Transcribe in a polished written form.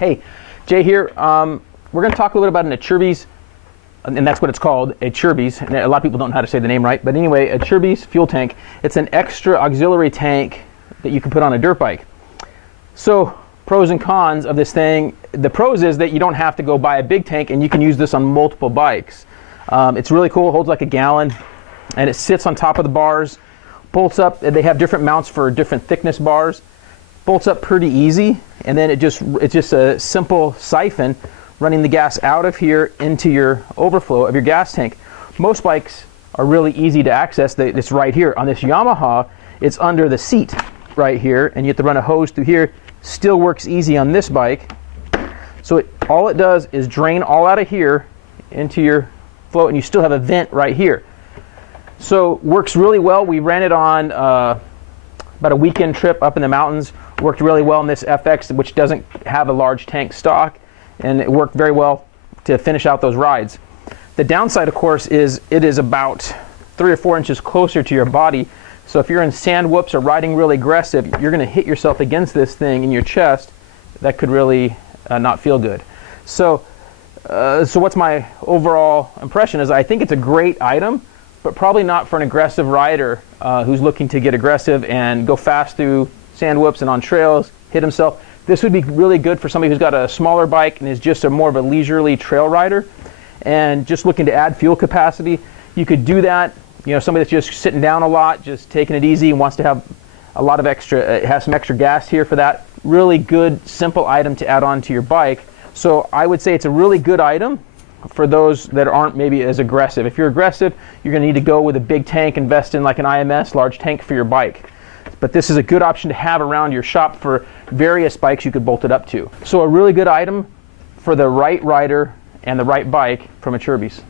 Hey, Jay here. We're going to talk a little bit about an Acerbis, and that's what it's called, Acerbis. And a lot of people don't know how to say the name right, but anyway, Acerbis fuel tank. It's an extra auxiliary tank that you can put on a dirt bike. So, pros and cons of this thing. The pros is that you don't have to go buy a big tank, and you can use this on multiple bikes. It's really cool. It holds like a gallon, and it sits on top of the bars. Bolts up. They have different mounts for different thickness bars. Bolts up pretty easy, and then it's just a simple siphon running the gas out of here into your overflow of your gas tank. Most bikes are really easy to access. It's right here. On this Yamaha, it's under the seat right here, and you have to run a hose through here. Still works easy on this bike. So all it does is drain all out of here into your float, and you still have a vent right here. So works really well. We ran it on about a weekend trip up in the mountains. Worked really well in this FX, which doesn't have a large tank stock, and it worked very well to finish out those rides. The downside, of course, is it is about 3 or 4 inches closer to your body. So if you're in sand whoops or riding really aggressive, you're going to hit yourself against this thing in your chest. That could really not feel good. So what's my overall impression is I think it's a great item, but probably not for an aggressive rider who's looking to get aggressive and go fast through sand whoops and on trails, hit himself. This would be really good for somebody who's got a smaller bike and is just more of a leisurely trail rider and just looking to add fuel capacity. You could do that. You know, somebody that's just sitting down a lot, just taking it easy and wants to have a lot of extra, have some extra gas here for that. Really good, simple item to add on to your bike. So I would say it's a really good item for those that aren't maybe as aggressive. If you're aggressive, you're going to need to go with a big tank, invest in like an IMS, large tank for your bike. But this is a good option to have around your shop for various bikes you could bolt it up to. So a really good item for the right rider and the right bike from Acerbis.